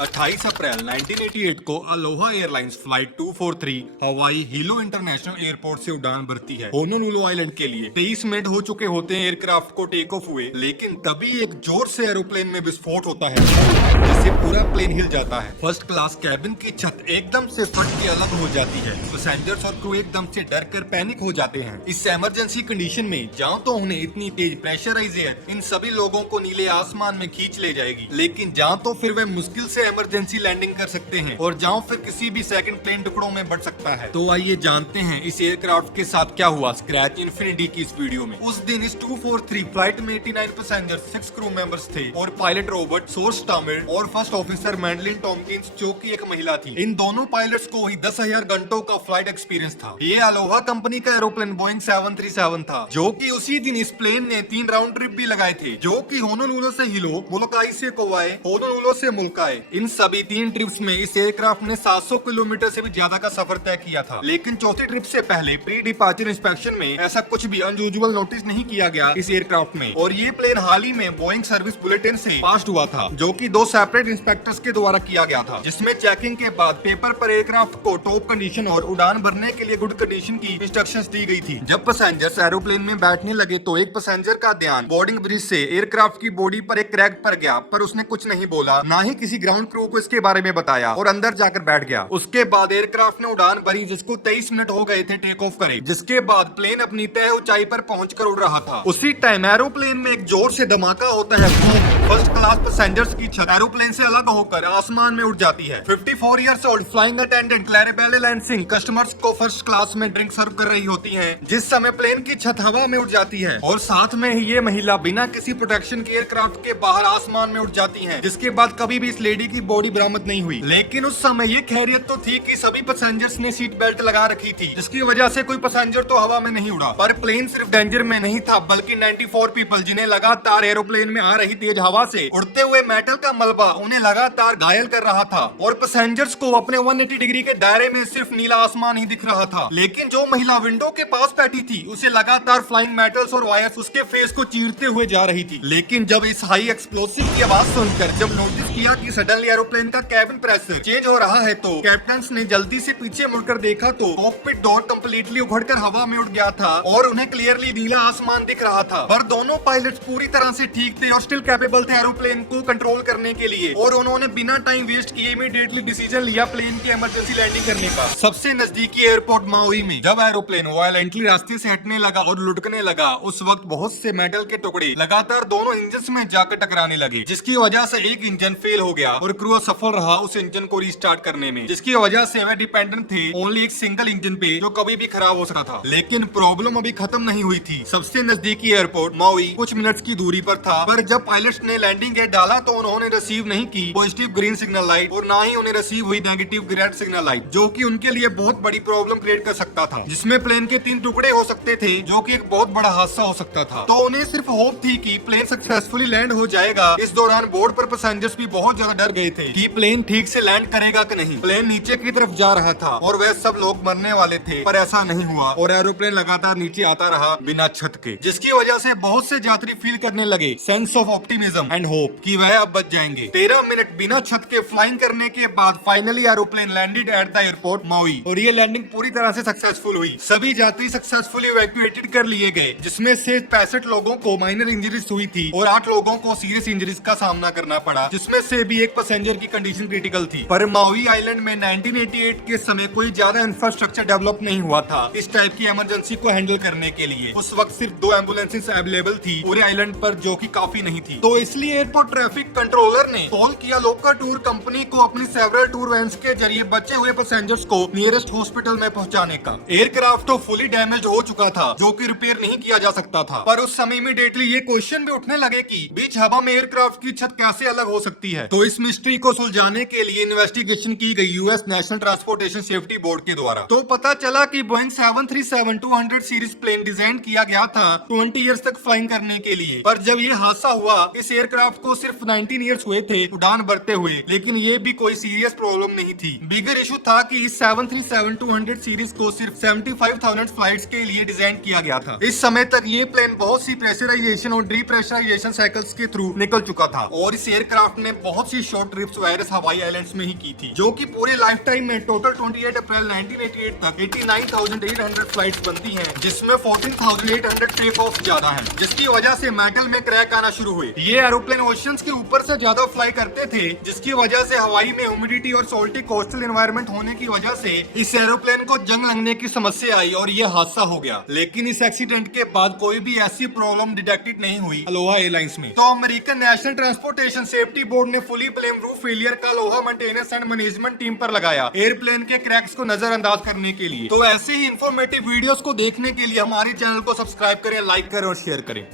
28 अप्रैल 1988 को Aloha airlines flight 243 हवाई Helo international airport से उड़ान भरती है होनोलुलु आइलैंड के लिए। 23 मिनट हो चुके होते हैं एयरक्राफ्ट को टेक ऑफ हुए, लेकिन तभी एक जोर से एरोप्लेन में विस्फोट होता है जिससे पूरा प्लेन हिल जाता है। फर्स्ट क्लास कैबिन की छत एकदम से फट के अलग हो जाती है। पैसेंजर्स और क्रू एकदम से डर कर पैनिक हो जाते हैं। इस इमरजेंसी कंडीशन में जहाँ तो उन्हें इतनी तेज प्रेशराइज एयर इन सभी लोगों को नीले आसमान में खींच ले जाएगी, लेकिन जहाँ तो फिर वे मुश्किल से इमरजेंसी लैंडिंग कर सकते हैं और जहाँ फिर किसी भी सेकंड प्लेन टुकड़ों में बढ़ सकता है। तो आइए जानते हैं इस एयरक्राफ्ट के साथ क्या हुआ स्क्रैच इन्फिनिटी की इस वीडियो में। उस दिन इस 243 फ्लाइट में 89 पैसेंजर्स, 6 क्रू मेंबर्स थे और पायलट रॉबर्ट सोर्स्टामिर और फर्स्ट ऑफिसर मैंडलिन टॉमकिंस जो की एक महिला थी। इन दोनों पायलट्स को ही 10,000 घंटों का फ्लाइट एक्सपीरियंस था। ये अलोहा कंपनी का एरोप्लेन बोइंग 737 था, जो कि उसी दिन इस प्लेन ने 3 राउंड ट्रिप भी लगाए थे, जो कि होनोलुलु से हिलो, मुलकाई से कोवाई, होनोलुलु से मुलकाई। इन सभी 3 ट्रिप्स में इस एयरक्राफ्ट ने 700 किलोमीटर से भी ज्यादा का सफर तय किया था। लेकिन चौथी ट्रिप से पहले प्री डिपार्चर इंस्पेक्शन में ऐसा कुछ भी अनयूजुअल नोटिस नहीं किया गया इस एयरक्राफ्ट में, और ये प्लेन हाल ही में बोइंग सर्विस बुलेटिन से पास हुआ था, जो कि 2 सेपरेट इंस्पेक्टर्स के द्वारा किया गया था, जिसमें चेकिंग के बाद पेपर पर एयरक्राफ्ट को टॉप कंडीशन और उड़ान भरने के लिए गुड कंडीशन की इंस्ट्रक्शंस दी गई थी। जब पैसेंजर्स एरोप्लेन में बैठने लगे तो एक पैसेंजर का ध्यान बोर्डिंग ब्रिज से एयरक्राफ्ट की बॉडी पर एक क्रैक पर गया, पर उसने कुछ नहीं बोला, ना ही किसी ग्राउंड क्रू को इसके बारे में बताया और अंदर जाकर बैठ गया। उसके बाद एयरक्राफ्ट ने उड़ान भरी, जिसको 23 मिनट हो गए थे टेक ऑफ करे, जिसके बाद प्लेन अपनी तय ऊंचाई पर पहुंचकर उड़ रहा था। उसी टाइम एरोप्लेन में एक जोर से धमाका होता है। फर्स्ट क्लास पैसेंजर्स की छत एरोप्लेन से अलग होकर आसमान में उड़ जाती है। 54 years old flying attendant Claribel Lansing customers को फर्स्ट क्लास में ड्रिंक सर्व कर रही होती हैं, जिस समय प्लेन की छत हवा में उड़ जाती है और साथ में ही ये महिला बिना किसी प्रोटेक्शन के एयरक्राफ्ट के बाहर आसमान में उड़ जाती है, जिसके बाद कभी भी इस लेडी की बॉडी बरामद नहीं हुई। लेकिन उस समय ये खैरियत तो थी कि सभी पैसेंजर्स ने सीट बेल्ट लगा रखी थी, जिसकी वजह से कोई पैसेंजर तो हवा में नहीं उड़ा। पर प्लेन सिर्फ डेंजर में नहीं था, बल्कि 94 पीपल जिन्हें लगातार एरोप्लेन में आ रही तेज हवा से उड़ते हुए मेटल का मलबा उन्हें लगातार घायल कर रहा था, और पैसेंजर्स को अपने 180 डिग्री के दायरे में सिर्फ नीला आसमान ही दिख रहा था। लेकिन जो महिला विंडो के पास बैठी थी उसे लगातार फ्लाइंग मेटल्स और वायर्स उसके फेस को चीरते हुए जा रही थी। लेकिन जब इस हाई एक्सप्लोसिव की आवाज सुनकर जब नोटिस किया कि सडनली एरोप्लेन का कैबिन प्रेशर चेंज हो रहा है, तो कैप्टन ने जल्दी से पीछे मुड़कर देखा तो कॉकपिट डोर कंप्लीटली उखड़कर हवा में उड़ गया था और उन्हें क्लियरली नीला आसमान दिख रहा था। पर दोनों पायलट्स पूरी तरह से ठीक थे और स्टिल कैपेबल थे एरोप्लेन को कंट्रोल करने के लिए, और उन्होंने बिना टाइम वेस्ट किए इमीडिएटली डिसीजन लिया प्लेन की इमरजेंसी लैंडिंग करने का। सबसे नजदीकी एयरपोर्ट माउई में जब एरोप्लेन वायलेंटली रास्ते से हटने लगा और लुढ़कने लगा, उस वक्त बहुत से मेटल के टुकड़े लगातार दोनों इंजन में जाकर टकराने लगे, जिसकी वजह से एक इंजन फेल हो गया और क्रू सफल रहा उस इंजन को रिस्टार्ट करने में, जिसकी वजह से वे डिपेंडेंट थे ओनली एक सिंगल इंजन पे जो कभी भी खराब हो सकता था। लेकिन प्रॉब्लम अभी खत्म नहीं हुई थी। सबसे नजदीकी एयरपोर्ट माउई कुछ मिनट्स की दूरी पर था, पर जब पायलट्स ने लैंडिंग गेट डाला तो उन्होंने रिसीव नहीं की पॉजिटिव ग्रीन सिग्नल लाइट और ना ही उन्हें रिसीव हुई नेगेटिव रेड सिग्नल लाइट, जो कि उनके लिए बहुत बड़ी प्रॉब्लम क्रिएट कर सकता था, जिसमें प्लेन के 3 टुकड़े हो सकते थे, जो कि एक बहुत बड़ा हादसा हो सकता था। तो उन्हें सिर्फ होप थी कि प्लेन सक्सेसफुली लैंड हो जाएगा। इस दौरान बोर्ड पर पैसेंजर्स भी बहुत ज्यादा डर गए थे कि प्लेन ठीक से लैंड करेगा कि नहीं। प्लेन नीचे की तरफ जा रहा था और वह सब लोग मरने वाले थे, पर ऐसा नहीं हुआ और एरोप्लेन लगातार नीचे आता रहा बिना छत के, जिसकी वजह से बहुत से यात्री फील करने लगे sense of optimism and hope कि वह अब बच जाएंगे। 13 मिनट बिना छत के फ्लाइंग करने के बाद finally aeroplane landed at the airport MAUI, और ये लैंडिंग पूरी तरह से सक्सेसफुल हुई। सभी यात्री सक्सेसफुली इवैक्यूएटेड कर लिए गए, जिसमें से 65 लोगों को माइनर इंजरीज हुई थी और 8 लोगों को सीरियस इंजरीज का सामना करना पड़ा, जिसमें से भी एक पैसेंजर की कंडीशन क्रिटिकल थी। पर माउई आइलैंड में 1988 के समय कोई ज्यादा इंफ्रास्ट्रक्चर डेवलप नहीं हुआ था इस टाइप की इमरजेंसी को हैंडल करने के लिए। उस वक्त सिर्फ 2 एम्बुलेंसेस अवेलेबल थी पूरे आइलैंड पर, जो कि काफी नहीं थी। तो इसलिए एयरपोर्ट ट्रैफिक कंट्रोलर ने कॉल किया लोकल टूर कंपनी को अपनी सेवरल टूर वैन्स के जरिए बचे हुए पैसेंजर्स को नियरेस्ट हॉस्पिटल में पहुंचाने का। एयरक्राफ्ट तो फुली डैमेज हो चुका था, जो कि रिपेयर नहीं किया जा सकता था, पर उस समय इमीडिएटली ये क्वेश्चन भी उठने लगे कि बीच हवा में एयरक्राफ्ट की छत कैसे अलग हो सकती है। तो इस मिस्ट्री को सुलझाने के लिए इन्वेस्टिगेशन की गई US national transportation safety board के द्वारा। तो पता चला कि बोइंग 737-200 सीरीज प्लेन डिजाइन किया गया था 20 इयर्स तक फ्लाइंग करने के लिए, पर जब ये हादसा हुआ इस एयरक्राफ्ट को सिर्फ 19 इयर्स हुए थे उड़ान भरते हुए, लेकिन ये भी कोई सीरियस प्रॉब्लम नहीं थी। बिगर इशू था कि इस 737-200 सीरीज को सिर्फ 75,000 फ्लाइट्स के लिए डिजाइन किया गया था। इस समय तक ये प्लेन बहुत सी प्रेशराइजेशन और डीप्रेशराइजेशन साइकिल्स के थ्रू निकल चुका था और इस एयरक्राफ्ट ने बहुत सी शॉर्ट ट्रिप्स वायरस हवाई आइलैंड्स में ही की थी, जो कि पूरे लाइफ टाइम में टोटल 28 अप्रैल 1988 तक 89,800 फ्लाइट्स बनती हैं, जिसमें 14,800 टेक ऑफ ज्यादा है, जिसकी वजह से मेटल में क्रैक आना शुरू हुए। ये एरोप्लेन ओशियंस के ऊपर से ज्यादा फ्लाई करते थे, जिसकी वजह से हवाई में ह्यूमिडिटी और सॉल्टी कोस्टल एनवायरनमेंट होने की वजह से इस एरोप्लेन को जंग लगने की समस्या आई और ये हादसा हो गया। लेकिन इस एक्सीडेंट के बाद कोई भी ऐसी प्रॉब्लम डिटेक्टेड नहीं हुई अलोहा एयरलाइंस में। तो American national transportation safety board ने फुली ब्लेम रूफ फेलियर का Aloha maintenance and management team पर लगाया, एयरप्लेन के क्रैक्स को नजरअंदाज करने के लिए। तो ऐसे ही इंफॉर्मेटिव वीडियोस को देखने के लिए हमारे चैनल को सब्सक्राइब करें, लाइक करें और शेयर करें।